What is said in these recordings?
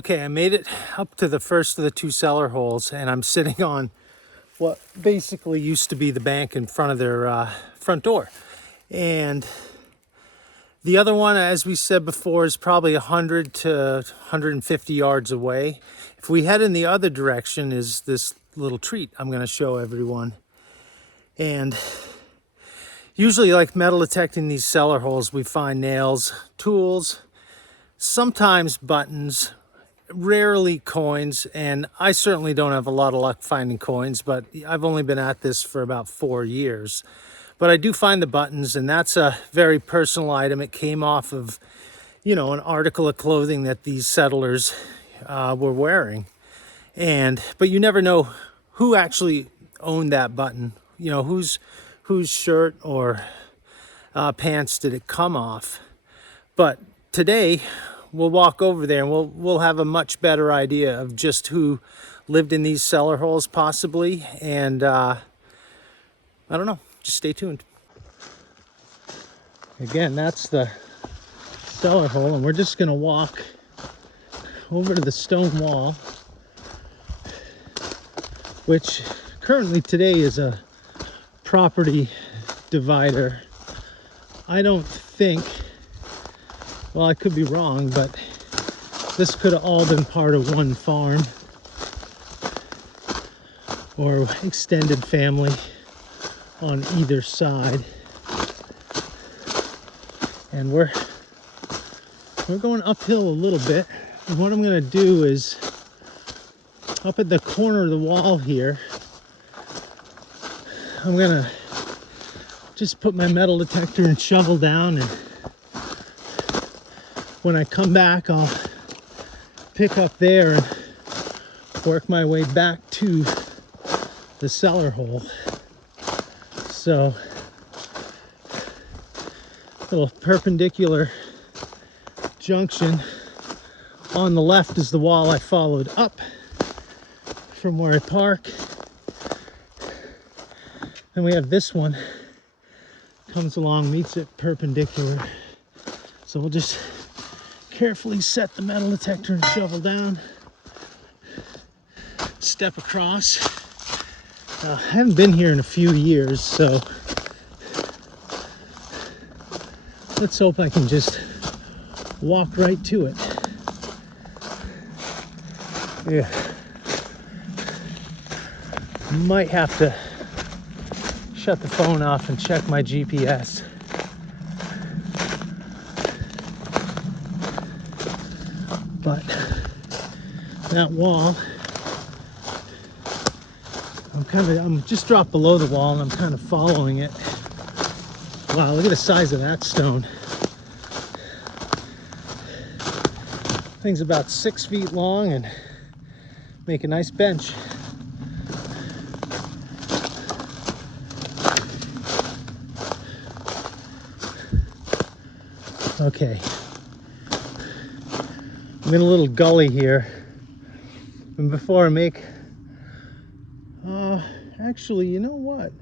Okay, I made it up to the first of the two cellar holes, and I'm sitting on what basically used to be the bank in front of their front door. And the other one, as we said before, is probably 100 to 150 yards away. If we head in the other direction is this little treat I'm going to show everyone. And usually, like metal detecting these cellar holes, we find nails, tools, sometimes buttons, rarely coins, and I certainly don't have a lot of luck finding coins, but I've only been at this for about 4 years. But I do find the buttons, and that's a very personal item. It came off of, an article of clothing that these settlers were wearing. But you never know who actually owned that button. Whose shirt or pants did it come off. But today, we'll walk over there and we'll have a much better idea of just who lived in these cellar holes possibly. And I don't know, just stay tuned. Again, that's the cellar hole, and we're just gonna walk over to the stone wall, which currently today is a property divider. I don't think, well, I could be wrong, but this could have all been part of one farm or extended family on either side. And we're going uphill a little bit. And what I'm gonna do is, up at the corner of the wall here, I'm gonna just put my metal detector and shovel down, and when I come back, I'll pick up there and work my way back to the cellar hole. So, little perpendicular junction. On the left is the wall I followed up from where I park. Then we have this one, comes along, meets it perpendicular. So we'll just carefully set the metal detector and shovel down, step across. I haven't been here in a few years, so let's hope I can just walk right to it. Yeah. Might have to shut the phone off and check my GPS. But that wall, I'm just dropped below the wall and I'm kind of following it. Wow, look at the size of that stone. Thing's about 6 feet long and make a nice bench. Okay, I'm in a little gully here, and before I make, actually, you know what?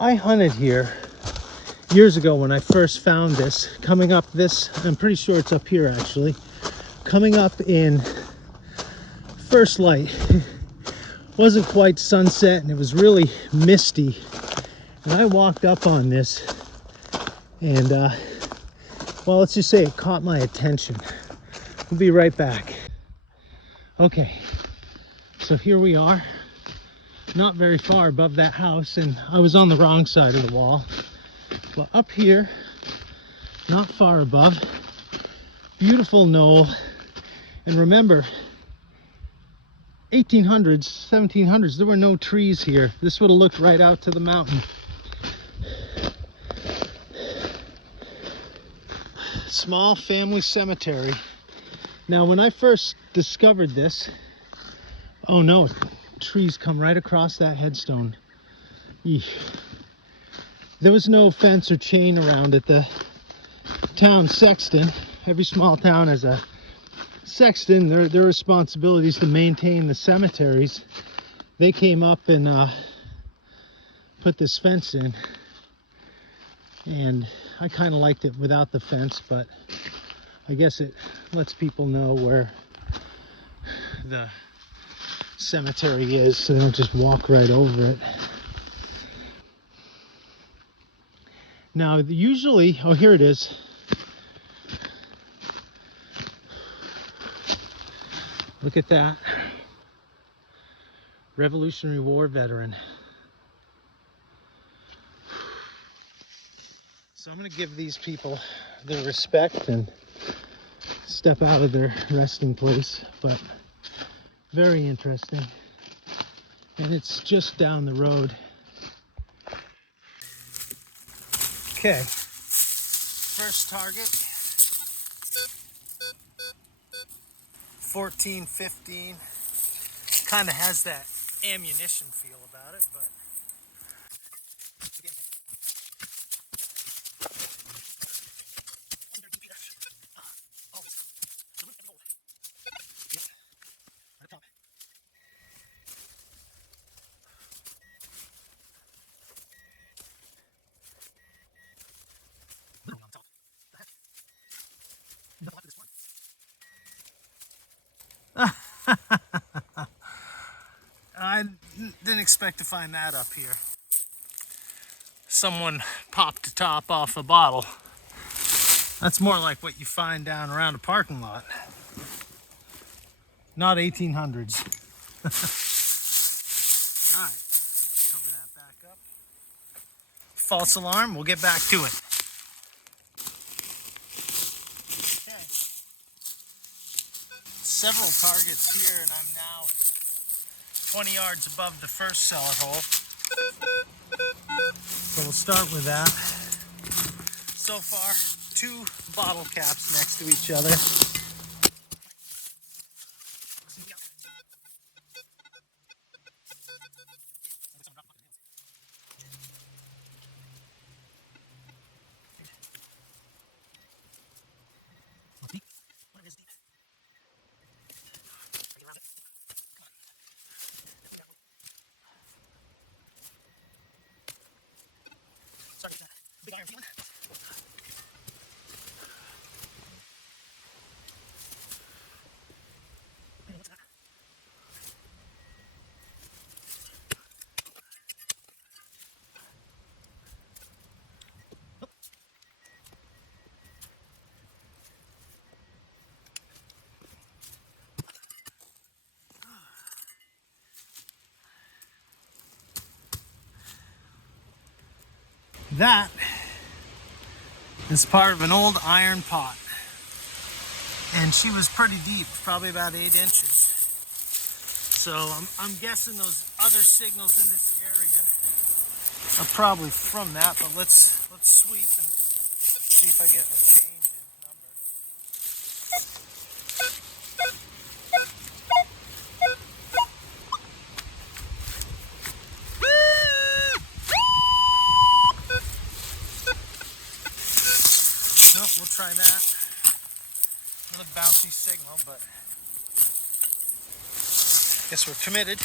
I hunted here years ago when I first found this, coming up this, I'm pretty sure it's up here actually, coming up in first light. Wasn't quite sunset and it was really misty, and I walked up on this and well, let's just say it caught my attention. We'll be right back. Okay, so here we are, not very far above that house, and I was on the wrong side of the wall. But up here, not far above, beautiful knoll. And remember, 1800s, 1700s, there were no trees here. This would have looked right out to the mountain. Small family cemetery. Now, when I first discovered this, oh no, trees come right across that headstone. Eesh. There was no fence or chain around it. The town sexton, every small town has a sexton. Their responsibility is to maintain the cemeteries. They came up and put this fence in, and I kind of liked it without the fence, but I guess it lets people know where the cemetery is, so they don't just walk right over it. Now, usually, oh, here it is. Look at that. Revolutionary War veteran. So I'm going to give these people their respect and step out of their resting place, but very interesting. And it's just down the road. Okay, first target, 14-15. Kind of has that ammunition feel about it, but I didn't expect to find that up here. Someone popped the top off a bottle. That's more like what you find down around a parking lot. Not 1800s. All right, cover that back up. False alarm, we'll get back to it. Okay. Several targets here, and I'm now 20 yards above the first cellar hole. So we'll start with that. So far, 2 bottle caps next to each other. Big iron feeling. That is part of an old iron pot, and she was pretty deep, probably about 8 inches. So I'm guessing those other signals in this area are probably from that, but let's sweep and see if I get a change in number. Nope, we'll try that. Another bouncy signal, but guess we're committed.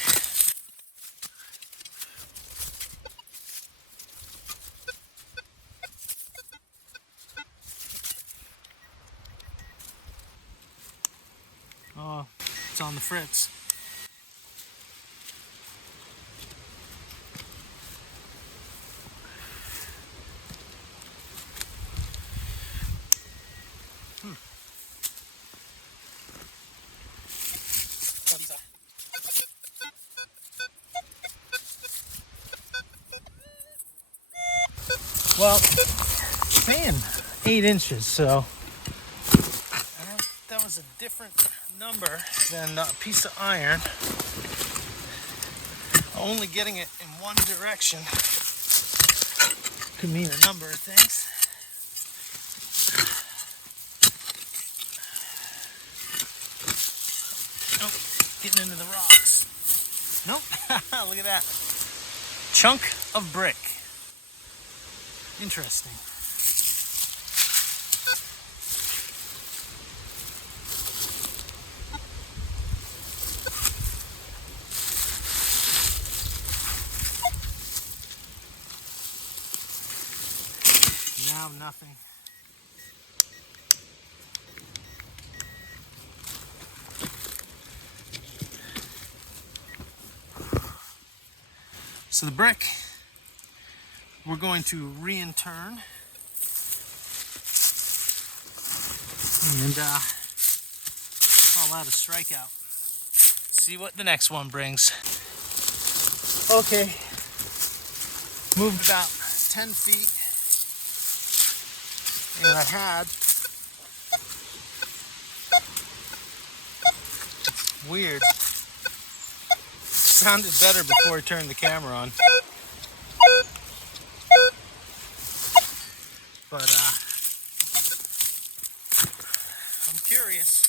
Oh, it's on the fritz. Well, saying 8 inches, so that was a different number than a piece of iron. Only getting it in one direction could mean a number of things. Oh, getting into the rocks. Nope, look at that. Chunk of brick. Interesting. Now nothing. rest of the brick. We're going to re-intern. And call that a strikeout. See what the next one brings. Okay, moved about 10 feet. And I had, weird, sounded better before I turned the camera on. But I'm curious.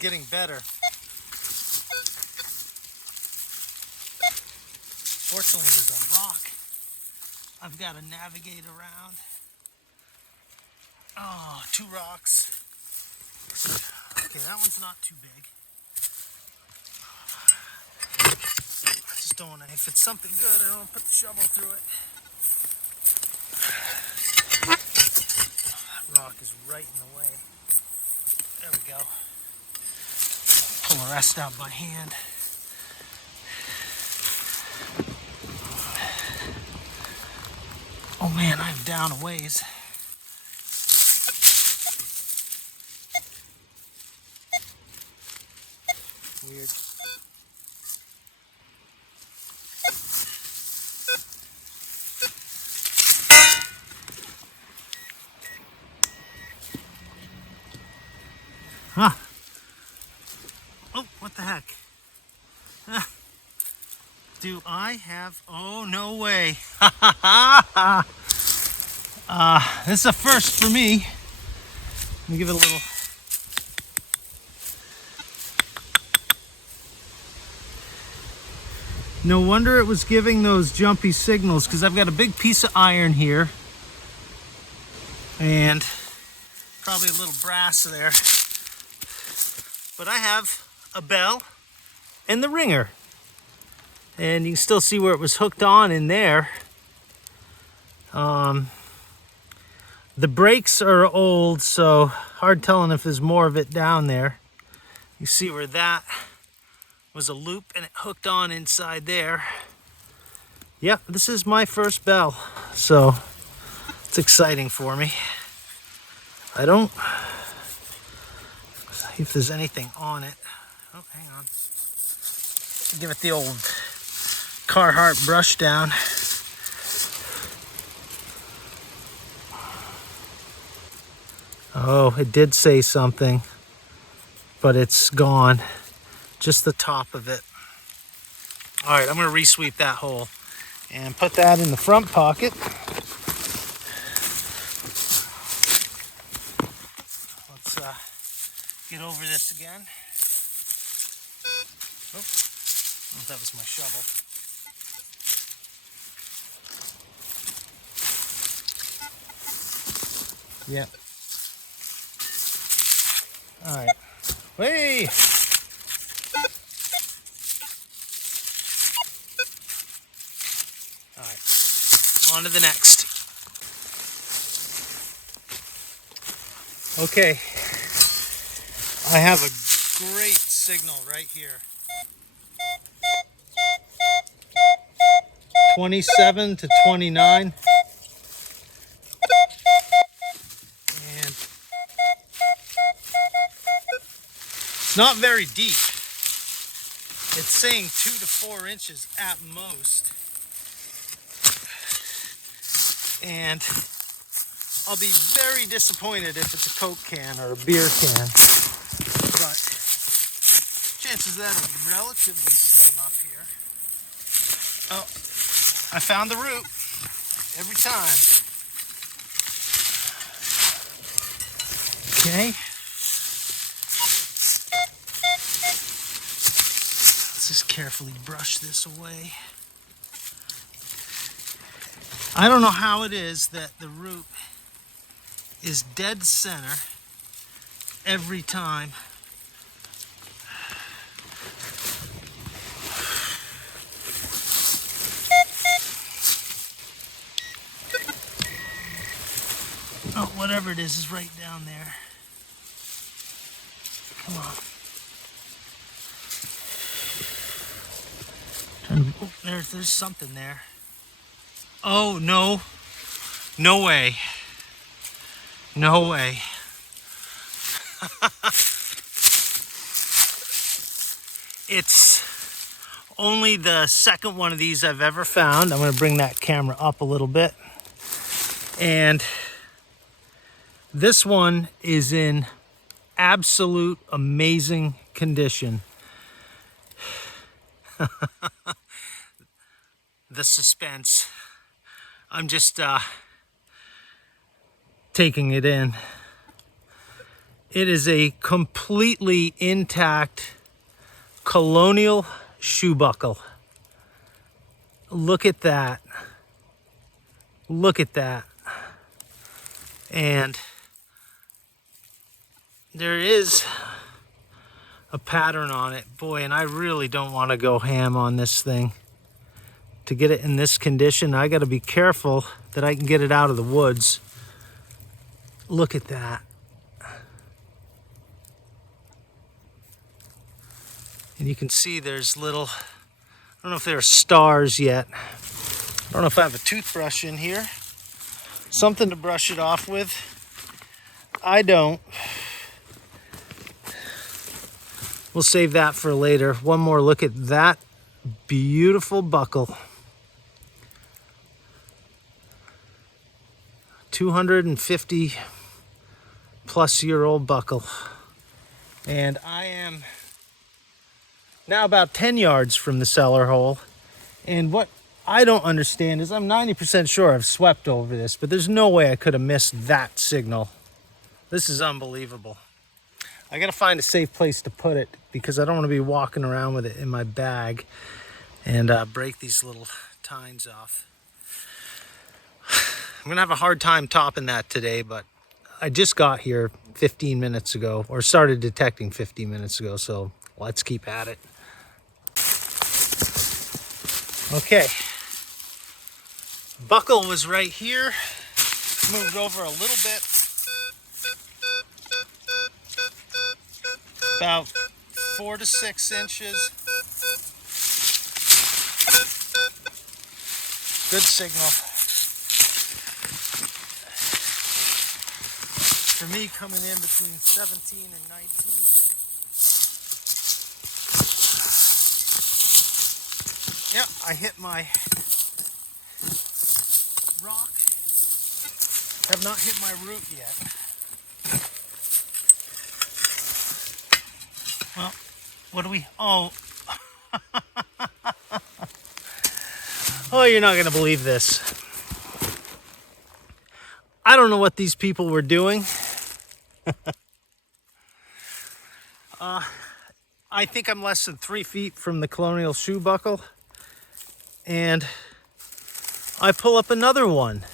Getting better. Fortunately, there's a rock I've got to navigate around. Oh, 2 rocks. Okay, that one's not too big. I just don't want to, if it's something good, I don't want to put the shovel through it. That rock is right in the way. There we go. Pull the rest out by hand. Oh man, I'm down a ways. Weird. Huh. Oh, what the heck? Do I have, oh, no way. This is a first for me. Let me give it a little. No wonder it was giving those jumpy signals, because I've got a big piece of iron here. And probably a little brass there. But I have a bell and the ringer. And you can still see where it was hooked on in there. The brakes are old, so hard telling if there's more of it down there. You see where that was a loop and it hooked on inside there. Yep, this is my first bell, so it's exciting for me. I don't see if there's anything on it. Oh, hang on. Give it the old Carhartt brush down. Oh, it did say something, but it's gone. Just the top of it. All right, I'm gonna re-sweep that hole and put that in the front pocket. Let's get over this again. Oh, that was my shovel. Yeah. All right. Hey! All right. On to the next. Okay. I have a great signal right here. 27 to 29. And it's not very deep. It's saying 2 to 4 inches at most. And I'll be very disappointed if it's a Coke can or a beer can. But chances of that are relatively slim up here. Oh, I found the root every time. Okay. Let's just carefully brush this away. I don't know how it is that the root is dead center every time. whatever it is right down there. Come on. Oh, there's something there. Oh, no. No way. No way. It's only the second one of these I've ever found. I'm going to bring that camera up a little bit. And this one is in absolute amazing condition. The suspense. I'm just taking it in. It is a completely intact colonial shoe buckle. Look at that. Look at that. And there is a pattern on it. Boy, and I really don't want to go ham on this thing. To get it in this condition, I got to be careful that I can get it out of the woods. Look at that. And you can see there's little, I don't know if there are stars yet. I don't know if I have a toothbrush in here. Something to brush it off with. I don't. We'll save that for later. One more look at that beautiful buckle. 250 plus year old buckle. And I am now about 10 yards from the cellar hole. And what I don't understand is I'm 90% sure I've swept over this, but there's no way I could have missed that signal. This is unbelievable. I gotta find a safe place to put it because I don't want to be walking around with it in my bag and break these little tines off. I'm gonna have a hard time topping that today, but I just got here 15 minutes ago, or started detecting 15 minutes ago, so let's keep at it. Okay, buckle was right here, moved over a little bit, about 4 to 6 inches. Good signal. For me, coming in between 17 and 19. Yep, I hit my rock. Have not hit my root yet. Well, what do we, oh. Oh, you're not gonna believe this. I don't know what these people were doing. I think I'm less than 3 feet from the colonial shoe buckle. And I pull up another one.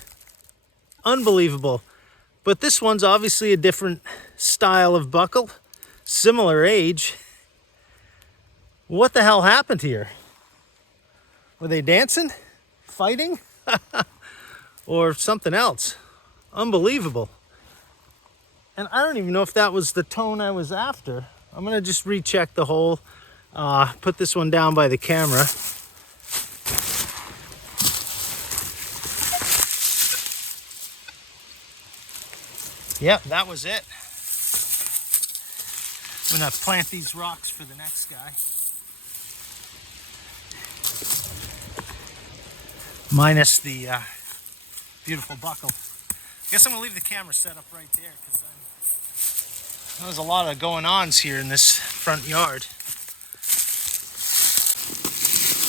Unbelievable. But this one's obviously a different style of buckle. Similar age. What the hell happened here? Were they dancing? Fighting? Or something else? Unbelievable. And I don't even know if that was the tone I was after. I'm gonna just recheck the hole. Put this one down by the camera. Yep, that was it. I'm gonna plant these rocks for the next guy. Minus the beautiful buckle. I guess I'm gonna leave the camera set up right there because there's a lot of going-ons here in this front yard.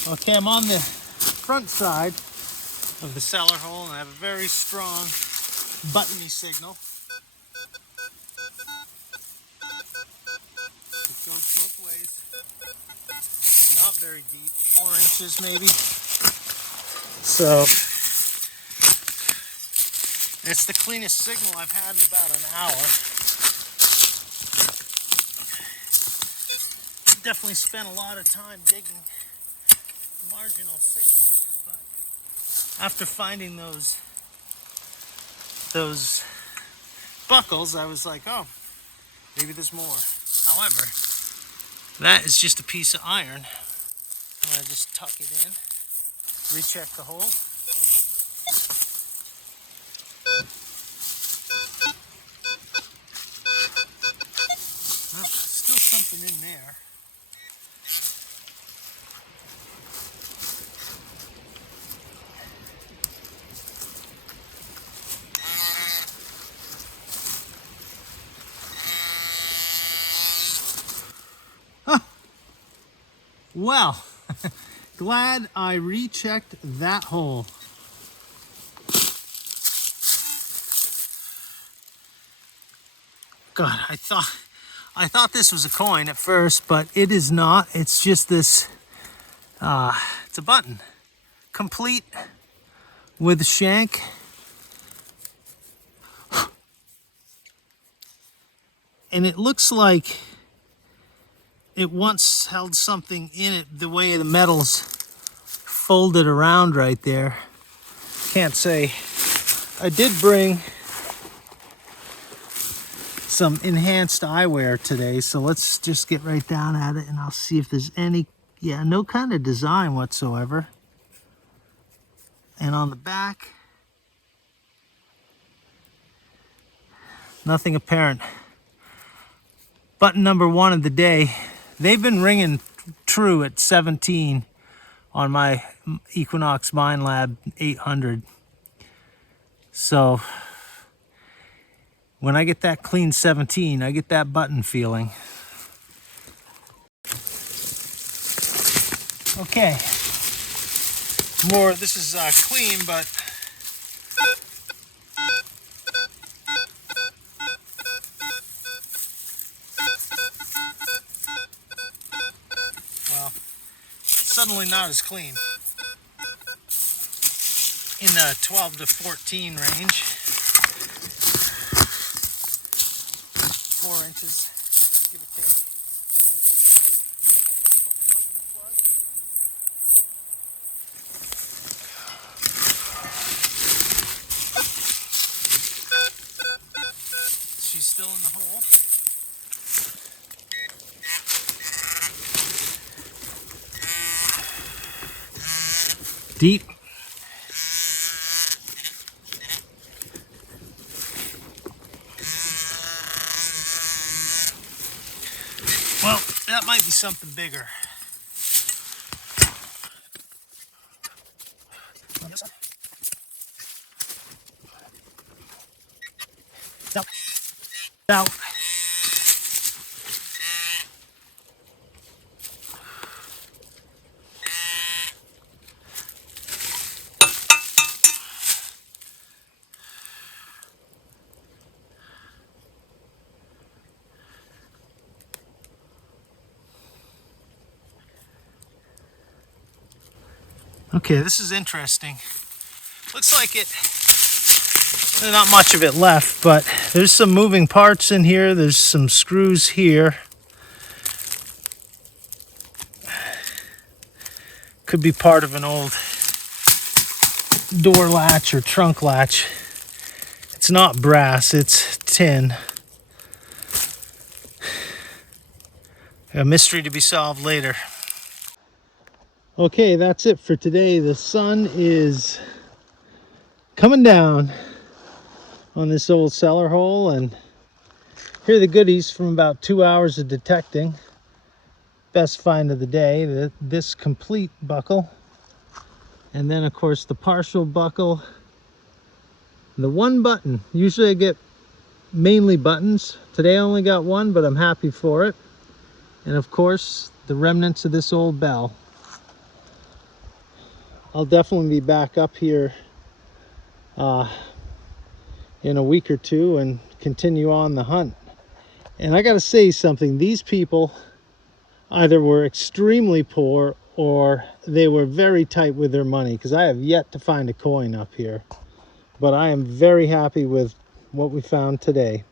Okay, I'm on the front side of the cellar hole and I have a very strong buttony signal. It goes both ways. Not very deep, 4 inches maybe. So it's the cleanest signal I've had in about an hour. Definitely spent a lot of time digging marginal signals, but after finding those buckles, I was like, oh, maybe there's more. However, that is just a piece of iron. I'm gonna just tuck it in, recheck the hole. Oh, still something in there. Oh, well, glad I rechecked that hole. God, I thought this was a coin at first, but it is not. It's just this, it's a button, complete with a shank. And it looks like it once held something in it, the way the metal's folded around right there. Can't say. I did bring some enhanced eyewear today, so let's just get right down at it and I'll see if there's any, yeah, no kind of design whatsoever. And on the back, nothing apparent. Button number 1 of the day. They've been ringing true at 17 on my Equinox Mine Lab 800. So when I get that clean 17, I get that button feeling. Okay, more, this is clean, but well, suddenly not as clean. In the 12 to 14 range. 4 inches, give or take. Hopefully it'll come up in the plug. She's still in the hole. Deep. Well, that might be something bigger. No. No. Okay, this is interesting. Looks like there's not much of it left, but there's some moving parts in here. There's some screws here. Could be part of an old door latch or trunk latch. It's not brass, it's tin. A mystery to be solved later. Okay, that's it for today. The sun is coming down on this old cellar hole, and here are the goodies from about 2 hours of detecting. Best find of the day, this complete buckle, and then of course the partial buckle, the one button. Usually I get mainly buttons. Today I only got one, but I'm happy for it. And of course the remnants of this old bell. I'll definitely be back up here in a week or two and continue on the hunt. And I gotta say something, these people either were extremely poor or they were very tight with their money, because I have yet to find a coin up here. But I am very happy with what we found today.